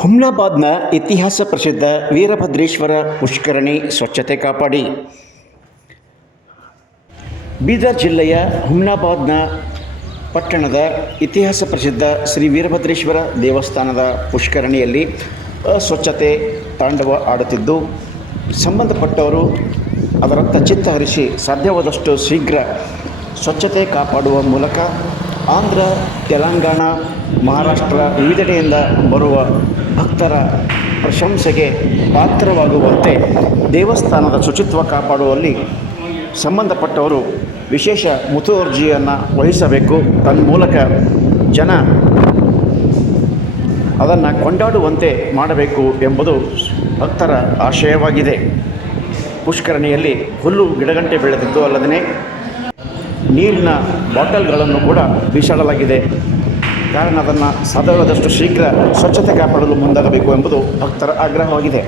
ಹುಮ್ನಾಬಾದ್ನ ಇತಿಹಾಸ ಪ್ರಸಿದ್ಧ ವೀರಭದ್ರೇಶ್ವರ ಪುಷ್ಕರಣಿ ಸ್ವಚ್ಛತೆ ಕಾಪಾಡಿ. ಬೀದರ್ ಜಿಲ್ಲೆಯ ಹುಮ್ನಾಬಾದ್ನ ಪಟ್ಟಣದ ಇತಿಹಾಸ ಪ್ರಸಿದ್ಧ ಶ್ರೀ ವೀರಭದ್ರೇಶ್ವರ ದೇವಸ್ಥಾನದ ಪುಷ್ಕರಣಿಯಲ್ಲಿ ಅಸ್ವಚ್ಛತೆ ತಾಂಡವ ಆಡುತ್ತಿದ್ದು, ಸಂಬಂಧಪಟ್ಟವರು ಅದರತ್ತ ಚಿತ್ತ ಹರಿಸಿ ಸಾಧ್ಯವಾದಷ್ಟು ಶೀಘ್ರ ಸ್ವಚ್ಛತೆ ಕಾಪಾಡುವ ಮೂಲಕ ಆಂಧ್ರ, ತೆಲಂಗಾಣ, ಮಹಾರಾಷ್ಟ್ರ ವಿವಿಧೆಡೆಯಿಂದ ಬರುವ ಭಕ್ತರ ಪ್ರಶಂಸೆಗೆ ಪಾತ್ರವಾಗುವಂತೆ ದೇವಸ್ಥಾನದ ಶುಚಿತ್ವ ಕಾಪಾಡುವಲ್ಲಿ ಸಂಬಂಧಪಟ್ಟವರು ವಿಶೇಷ ಮುತುವರ್ಜಿಯನ್ನು ವಹಿಸಬೇಕು. ತನ್ಮೂಲಕ ಜನ ಅದನ್ನು ಕೊಂಡಾಡುವಂತೆ ಮಾಡಬೇಕು ಎಂಬುದು ಭಕ್ತರ ಆಶಯವಾಗಿದೆ. ಪುಷ್ಕರಣಿಯಲ್ಲಿ ಹುಲ್ಲು ಗಿಡಗಂಟೆ ಬೆಳೆದಿದ್ದು ಅಲ್ಲದೆ ನೀರಿನ ಬಾಟಲ್ಗಳನ್ನು ಕೂಡ ಬೀಸಾಡಲಾಗಿದೆ. ಕಾರಣ ಅದನ್ನು ಸಾಧ್ಯವಾದಷ್ಟು ಶೀಘ್ರ ಸ್ವಚ್ಛತೆ ಕಾಪಾಡಲು ಮುಂದಾಗಬೇಕು ಎಂಬುದು ಭಕ್ತರ ಆಗ್ರಹವಾಗಿದೆ.